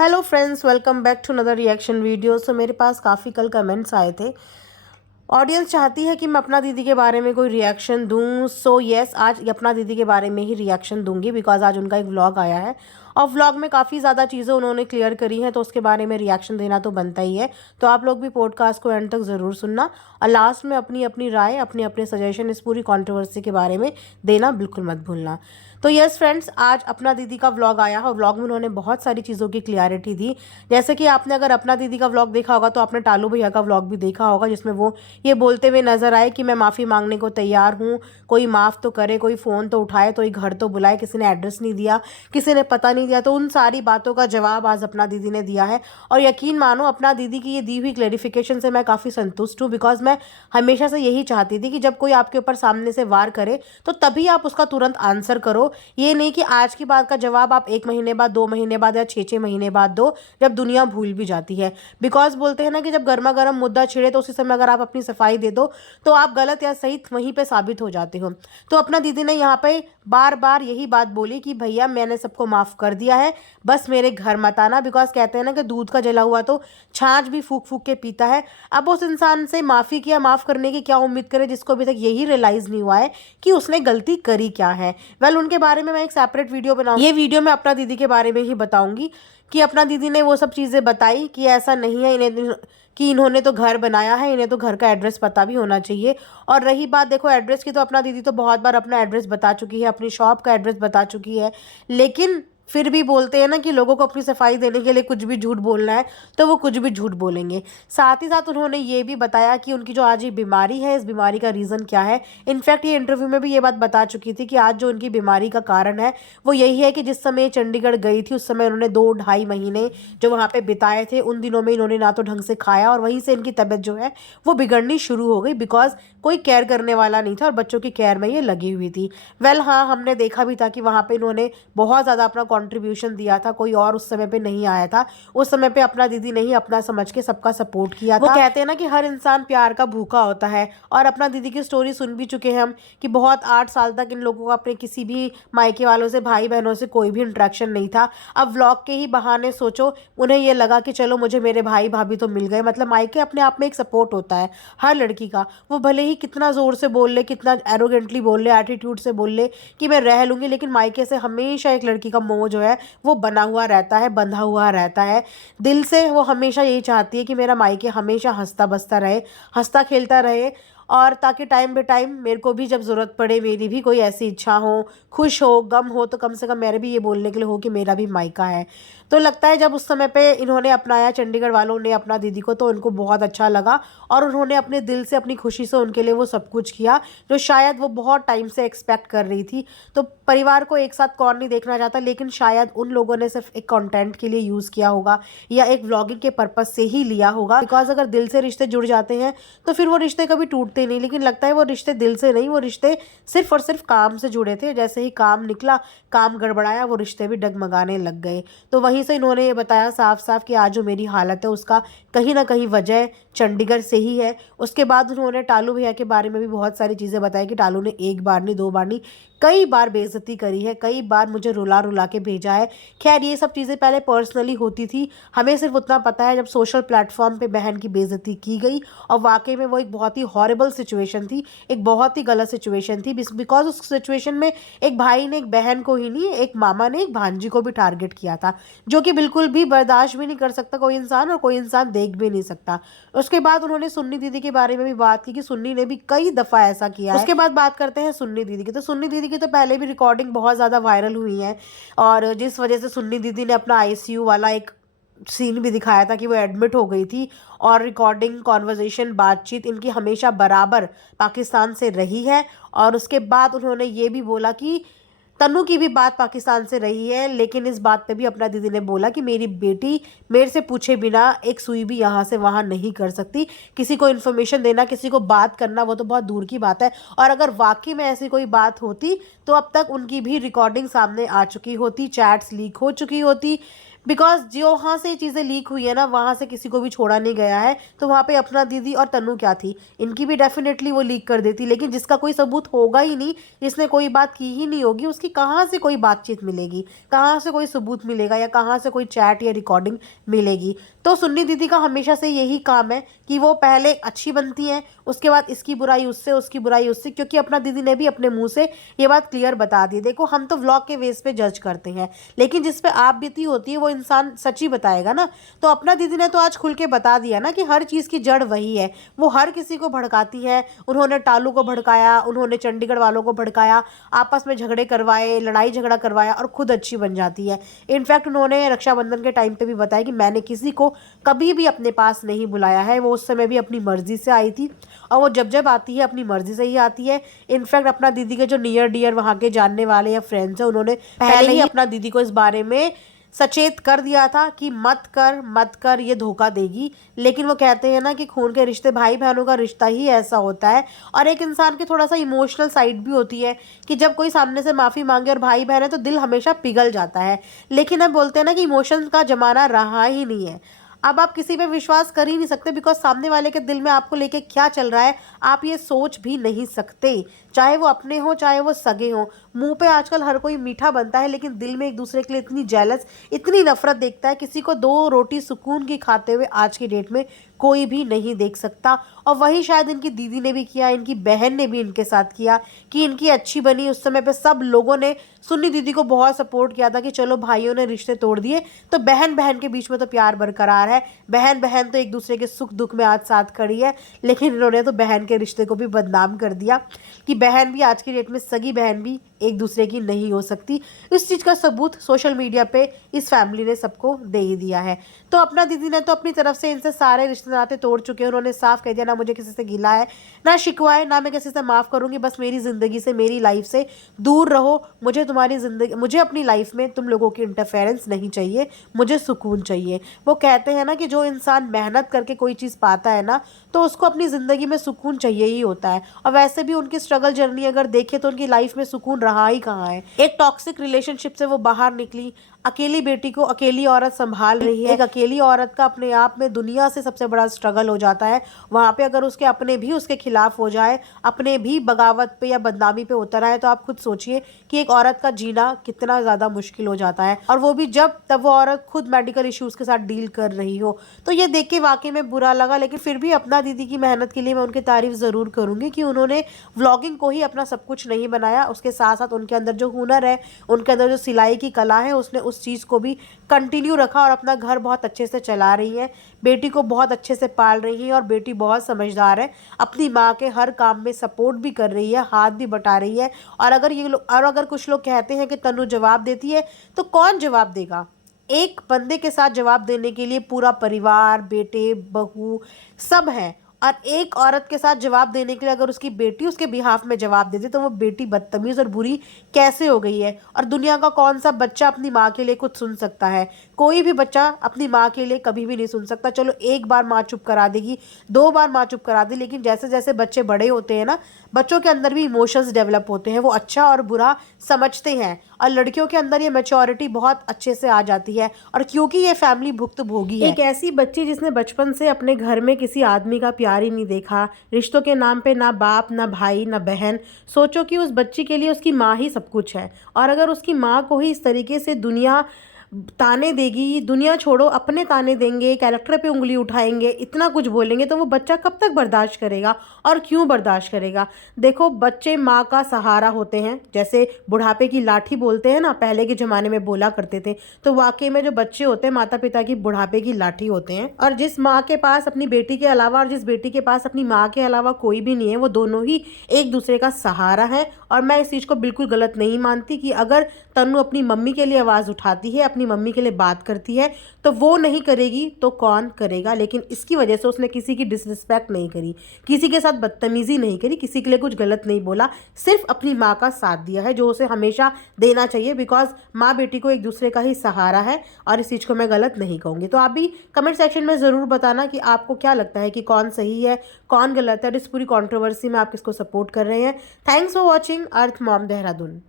Hello friends, welcome back to another reaction video. So मेरे पास काफ़ी कल कमेंट्स आए थे। ऑडियंस चाहती है कि मैं अपना दीदी के बारे में कोई रिएक्शन दूं। सो येस, आज अपना दीदी के बारे में ही रिएक्शन दूंगी बिकॉज आज उनका एक व्लॉग आया है और व्लॉग में काफ़ी ज़्यादा चीज़ें उन्होंने क्लियर करी हैं, तो उसके बारे में रिएक्शन देना तो बनता ही है। तो आप लोग भी पॉडकास्ट को एंड तक ज़रूर सुनना और लास्ट में अपनी अपनी राय, अपने अपने सजेशन इस पूरी कंट्रोवर्सी के बारे में देना बिल्कुल मत भूलना। तो यस फ्रेंड्स, आज अपना दीदी का व्लॉग आया और व्लॉग में उन्होंने बहुत सारी चीज़ों की क्लियरिटी दी। जैसे कि आपने अगर अपना दीदी का व्लॉग देखा होगा तो आपने टालू भैया का व्लॉग भी देखा होगा, जिसमें वो ये बोलते हुए नजर आए कि मैं माफ़ी मांगने को तैयार हूँ, कोई माफ़ तो करे, कोई फ़ोन तो उठाए, कोई घर तो बुलाए, किसी ने एड्रेस नहीं दिया, किसी ने पता नहीं दिया। तो उन सारी बातों का जवाब आज अपना दीदी ने दिया है और यकीन मानो अपना दीदी की ये दी हुई क्लेरिफिकेशन से मैं काफ़ी संतुष्ट हूँ बिकॉज मैं हमेशा से यही चाहती थी कि जब कोई आपके ऊपर सामने से वार करे तो तभी आप उसका तुरंत आंसर करो। ये नहीं कि आज की बात का जवाब आप 1 महीने बाद, 2 महीने बाद या 6 महीने बाद दो, जब दुनिया भूल भी जाती है। बिकॉज बोलते हैं ना कि जब गर्मा गर्म मुद्दा छिड़े तो उसी समय अगर आप अपनी सफाई दे दो तो आप गलत या सही वहीं पे साबित हो जाते हो। तो अपना दीदी ने यहाँ पे बार बार यही बात बोली कि भैया मैंने सबको माफ़ कर दिया है, बस मेरे घर मत आना। बिकॉज कहते हैं ना कि दूध का जला हुआ तो छाछ भी फूक फूक के पीता है। अब उस इंसान से माफ़ी किया, माफ़ करने की क्या उम्मीद करे जिसको अभी तक यही रियलाइज़ नहीं हुआ है कि उसने गलती करी क्या है। वेल, उनके बारे में मैं एक सेपरेट वीडियो बनाऊंगी। ये वीडियो मैं अपना दीदी के बारे में ही बताऊंगी कि अपना दीदी ने वो सब चीज़ें बताई कि ऐसा नहीं है इन्हें कि इन्होंने तो घर बनाया है, इन्हें तो घर का एड्रेस पता भी होना चाहिए। और रही बात देखो एड्रेस की, तो अपना दीदी तो बहुत बार अपना एड्रेस बता चुकी है, अपनी शॉप का एड्रेस बता चुकी है, लेकिन फिर भी बोलते हैं ना कि लोगों को अपनी सफाई देने के लिए कुछ भी झूठ बोलना है तो वो कुछ भी झूठ बोलेंगे। साथ ही साथ उन्होंने ये भी बताया कि उनकी जो आज ये बीमारी है, इस बीमारी का रीज़न क्या है। इनफैक्ट ये इंटरव्यू में भी ये बात बता चुकी थी कि आज जो उनकी बीमारी का कारण है वो यही है कि जिस समय चंडीगढ़ गई थी उस समय उन्होंने 2-2.5 महीने जो वहाँ पे बिताए थे, उन दिनों में इन्होंने ना तो ढंग से खाया और वहीं से इनकी तबीयत जो है वो बिगड़नी शुरू हो गई बिकॉज कोई केयर करने वाला नहीं था और बच्चों की केयर में ये लगी हुई थी। वेल हाँ, हमने देखा भी था कि वहाँ पे इन्होंने बहुत ज़्यादा अपना कंट्रीब्यूशन दिया था, कोई और उस समय पे नहीं आया था। उस समय पे अपना दीदी ने ही अपना समझ के सबका सपोर्ट किया था। वो कहते हैं ना कि हर इंसान प्यार का भूखा होता है और अपना दीदी की स्टोरी सुन भी चुके हैं हम कि बहुत 8 साल तक इन लोगों का अपने किसी भी मायके वालों से, भाई बहनों से कोई भी इंटरेक्शन नहीं था। अब व्लॉग के ही बहाने सोचो उन्हें ये लगा कि चलो मुझे मेरे भाई भाभी तो मिल गए। मतलब मायके अपने आप में एक सपोर्ट होता है हर लड़की का। वो भले ही कितना ज़ोर से बोल ले, कितना एरोगेंटली बोल ले, एटीट्यूड से बोल ले कि मैं रह लूँगी, लेकिन मायके से हमेशा एक लड़की का मोह जो है वो बना हुआ रहता है, बंधा हुआ रहता है। दिल से वो हमेशा यही चाहती है कि मेरा मायके हमेशा हंसता बसता रहे, हंसता खेलता रहे, और ताकि टाइम बे टाइम मेरे को भी जब ज़रूरत पड़े, मेरी भी कोई ऐसी इच्छा हो, खुश हो, गम हो, तो कम से कम मेरे भी ये बोलने के लिए हो कि मेरा भी मायका है। तो लगता है जब उस समय पे इन्होंने अपनाया, चंडीगढ़ वालों ने अपना दीदी को, तो उनको बहुत अच्छा लगा और उन्होंने अपने दिल से, अपनी खुशी से उनके लिए वो सब कुछ किया जो शायद वो बहुत टाइम से एक्सपेक्ट कर रही थी। तो परिवार को एक साथ कौन नहीं देखना चाहता, लेकिन शायद उन लोगों ने सिर्फ एक कंटेंट के लिए यूज़ किया होगा या एक व्लॉगिंग के पर्पज़ से ही लिया होगा। बिकॉज अगर दिल से रिश्ते जुड़ जाते हैं तो फिर वो रिश्ते कभी टूटते नहीं, लेकिन लगता है वो रिश्ते दिल से नहीं, वो रिश्ते सिर्फ और सिर्फ काम से जुड़े थे। जैसे ही काम निकला, काम गड़बड़ाया, वो रिश्ते भी डगमगाने लग गए। तो वहीं से इन्होंने ये बताया साफ साफ कि आज जो मेरी हालत है उसका कहीं ना कहीं वजह चंडीगढ़ से ही है। उसके बाद उन्होंने टालू भैया के बारे में भी बहुत सारी चीज़ें बताई कि टालू ने एक बार नहीं, 2 बार नहीं, कई बार बेइज्जती करी है, कई बार मुझे रुला रुला के भेजा है। खैर ये सब चीज़ें पहले पर्सनली होती थी, हमें सिर्फ उतना पता है जब सोशल प्लेटफॉर्म पे बहन की बेइज्जती की गई और वाकई में वो एक बहुत ही हॉरिबल सिचुएशन थी, एक बहुत ही गलत सिचुएशन थी। बिकॉज उस सिचुएशन में एक भाई ने एक बहन को ही नहीं, एक मामा ने एक भांजी को भी टारगेट किया था, जो कि बिल्कुल भी बर्दाश्त भी नहीं कर सकता कोई इंसान और कोई इंसान देख भी नहीं सकता। उसके बाद उन्होंने सुन्नी दीदी के बारे में भी बात की कि सुन्नी ने भी कई दफ़ा ऐसा किया है। उसके बाद बात करते हैं सुन्नी दीदी की। तो सुन्नी दीदी की तो पहले भी रिकॉर्डिंग बहुत ज़्यादा वायरल हुई है और जिस वजह से सुन्नी दीदी ने अपना आईसीयू वाला एक सीन भी दिखाया था कि वो एडमिट हो गई थी। और रिकॉर्डिंग, कॉन्वर्जेशन, बातचीत इनकी हमेशा बराबर पाकिस्तान से रही है। और उसके बाद उन्होंने ये भी बोला कि तनु की भी बात पाकिस्तान से रही है, लेकिन इस बात पे भी अपना दीदी ने बोला कि मेरी बेटी मेरे से पूछे बिना एक सुई भी यहाँ से वहाँ नहीं कर सकती। किसी को इन्फॉर्मेशन देना, किसी को बात करना, वो तो बहुत दूर की बात है। और अगर वाकई में ऐसी कोई बात होती तो अब तक उनकी भी रिकॉर्डिंग सामने आ चुकी होती, चैट्स लीक हो चुकी होती, बिकॉज जो वहाँ से चीज़ें लीक हुई है ना, वहाँ से किसी को भी छोड़ा नहीं गया है। तो वहाँ पे अपना दीदी और तन्नू क्या थी, इनकी भी डेफिनेटली वो लीक कर देती, लेकिन जिसका कोई सबूत होगा ही नहीं, जिसने कोई बात की ही नहीं होगी, उसकी कहाँ से कोई बातचीत मिलेगी, कहाँ से कोई सबूत मिलेगा, या कहाँ से कोई चैट या रिकॉर्डिंग मिलेगी। तो सुन्नी दीदी का हमेशा से यही काम है कि वो पहले अच्छी बनती हैं, उसके बाद इसकी बुराई उससे, उसकी बुराई उससे, क्योंकि अपना दीदी ने भी अपने मुंह से ये बात क्लियर बता दी। देखो, हम तो व्लॉग के बेस पे जज करते हैं, लेकिन जिस पे आप बीती होती है वो इंसान सच ही बताएगा ना। तो अपना दीदी ने तो आज खुल के बता दिया ना कि हर चीज़ की जड़ वही है। वो हर किसी को भड़काती है। उन्होंने टालू को भड़काया, उन्होंने चंडीगढ़ वालों को भड़काया, आपस में झगड़े करवाए, लड़ाई झगड़ा करवाया, और खुद अच्छी बन जाती है। इनफैक्ट उन्होंने रक्षाबंधन के टाइम पे भी बताया कि मैंने किसी को कभी भी अपने पास नहीं बुलाया है, वो उस समय भी अपनी मर्जी से आई थी, और वो जब जब आती है अपनी मर्जी से ही आती है। इनफैक्ट अपना दीदी के जो नियर डियर वहाँ के जानने वाले या फ्रेंड्स हैं, उन्होंने पहले ही अपना दीदी को इस बारे में सचेत कर दिया था कि मत कर मत कर, ये धोखा देगी। लेकिन वो कहते हैं ना कि खून के रिश्ते, भाई बहनों का रिश्ता ही ऐसा होता है। और एक इंसान की थोड़ा सा इमोशनल साइड भी होती है कि जब कोई सामने से माफ़ी मांगे और भाई बहन है तो दिल हमेशा पिघल जाता है। लेकिन अब बोलते हैं ना कि इमोशंस का ज़माना रहा ही नहीं है। अब आप किसी पे विश्वास कर ही नहीं सकते, बिकॉज सामने वाले के दिल में आपको लेके क्या चल रहा है आप ये सोच भी नहीं सकते। चाहे वो अपने हो, चाहे वो सगे हों। मुंह पे आजकल हर कोई मीठा बनता है, लेकिन दिल में एक दूसरे के लिए इतनी जेलस, इतनी नफरत देखता है। किसी को 2 रोटी सुकून की खाते हुए आज की डेट में कोई भी नहीं देख सकता। और वही शायद इनकी दीदी ने भी किया, इनकी बहन ने भी इनके साथ किया कि इनकी अच्छी बनी। उस समय पे सब लोगों ने सुन्नी दीदी को बहुत सपोर्ट किया था कि चलो भाइयों ने रिश्ते तोड़ दिए तो बहन बहन के बीच में तो प्यार बरकरार है, बहन बहन तो एक दूसरे के सुख दुख में आज साथ खड़ी है। लेकिन इन्होंने तो बहन के रिश्ते को भी बदनाम कर दिया कि बहन भी आज की डेट में, सगी बहन भी एक दूसरे की नहीं हो सकती। इस चीज़ का सबूत सोशल मीडिया पे इस फैमिली ने सबको दे ही दिया है। तो अपना दीदी ने तो अपनी तरफ से इनसे सारे रिश्ते नाते तोड़ चुके हैं। उन्होंने साफ कह दिया, ना मुझे किसी से गिला है, ना शिकवा है, ना मैं किसी से माफ़ करूँगी, बस मेरी ज़िंदगी से, मेरी लाइफ से दूर रहो। मुझे तुम्हारी ज़िंदगी, मुझे अपनी लाइफ में तुम लोगों की इंटरफेरेंस नहीं चाहिए, मुझे सुकून चाहिए। वो कहते हैं ना कि जो इंसान मेहनत करके कोई चीज़ पाता है ना, तो उसको अपनी ज़िंदगी में सुकून चाहिए ही होता है। और वैसे भी उनकी स्ट्रगल जर्नी अगर देखें तो उनकी लाइफ में सुकून रहा ही कहाँ है। एक टॉक्सिक रिलेशनशिप से वो बाहर निकली, अकेली बेटी को अकेली औरत संभाल रही है। एक अकेली औरत का अपने आप में दुनिया से सबसे बड़ा स्ट्रगल हो जाता है। वहाँ पे अगर उसके अपने भी उसके खिलाफ हो जाए, अपने भी बगावत पे या बदनामी पे उतर आए, तो आप खुद सोचिए कि एक औरत का जीना कितना ज़्यादा मुश्किल हो जाता है। और वो भी जब तब वो औरत खुद मेडिकल इश्यूज़ के साथ डील कर रही हो। तो ये देख के वाकई में बुरा लगा। लेकिन फिर भी अपना दीदी की मेहनत के लिए मैं उनकी तारीफ़ ज़रूर करूँगी कि उन्होंने व्लॉगिंग को ही अपना सब कुछ नहीं बनाया। उसके साथ साथ उनके अंदर जो हुनर है, उनके अंदर जो सिलाई की कला है, उसने उस चीज़ को भी कंटिन्यू रखा और अपना घर बहुत अच्छे से चला रही है। बेटी को बहुत अच्छे से पाल रही है और बेटी बहुत समझदार है। अपनी माँ के हर काम में सपोर्ट भी कर रही है, हाथ भी बटा रही है। और अगर कुछ लोग कहते हैं कि तन्नू जवाब देती है, तो कौन जवाब देगा? एक बंदे के साथ जवाब देने के लिए पूरा परिवार, बेटे, बहू सब हैं। और एक औरत के साथ जवाब देने के लिए अगर उसकी बेटी उसके बिहाफ में जवाब दे दे, तो वो बेटी बदतमीज़ और बुरी कैसे हो गई है? और दुनिया का कौन सा बच्चा अपनी माँ के लिए कुछ सुन सकता है? कोई भी बच्चा अपनी माँ के लिए कभी भी नहीं सुन सकता। चलो एक बार माँ चुप करा देगी, 2 बार माँ चुप करा दी, लेकिन जैसे जैसे बच्चे बड़े होते हैं ना, बच्चों के अंदर भी इमोशंस डेवलप होते हैं। वो अच्छा और बुरा समझते हैं। और लड़कियों के अंदर ये मैच्योरिटी बहुत अच्छे से आ जाती है। और क्योंकि ये फैमिली भुक्तभोगी है, एक ऐसी बच्ची जिसने बचपन से अपने घर में किसी आदमी का प्यार ही नहीं देखा, रिश्तों के नाम पे ना बाप, ना भाई, ना बहन। सोचो कि उस बच्ची के लिए उसकी माँ ही सब कुछ है। और अगर उसकी माँ को ही इस तरीके से दुनिया ताने देगी, दुनिया छोड़ो अपने ताने देंगे, कैरेक्टर पे उंगली उठाएंगे, इतना कुछ बोलेंगे, तो वो बच्चा कब तक बर्दाश्त करेगा और क्यों बर्दाश्त करेगा? देखो, बच्चे माँ का सहारा होते हैं। जैसे बुढ़ापे की लाठी बोलते हैं ना, पहले के ज़माने में बोला करते थे। तो वाकई में जो बच्चे होते हैं माता पिता की बुढ़ापे की लाठी होते हैं। और जिस माँ के पास अपनी बेटी के अलावा और जिस बेटी के पास अपनी माँ के अलावा कोई भी नहीं है, वो दोनों ही एक दूसरे का सहारा है। और मैं इस चीज़ को बिल्कुल गलत नहीं मानती कि अगर तन्नू अपनी मम्मी के लिए आवाज़ उठाती है, अपनी मम्मी के लिए बात करती है, तो वो नहीं करेगी तो कौन करेगा? लेकिन इसकी वजह से उसने किसी की डिसरिस्पेक्ट नहीं करी, किसी के साथ बदतमीज़ी नहीं करी, किसी के लिए कुछ गलत नहीं बोला, सिर्फ अपनी माँ का साथ दिया है, जो उसे हमेशा देना चाहिए। बिकॉज माँ बेटी को एक दूसरे का ही सहारा है। और इस चीज़ को मैं गलत नहीं कहूँगी। तो आप भी कमेंट सेक्शन में ज़रूर बताना कि आपको क्या लगता है कि कौन सही है, कौन गलत है, और इस पूरी कॉन्ट्रोवर्सी में आप किसको सपोर्ट कर रहे हैं। Thanks for watching earth mom Dehradun.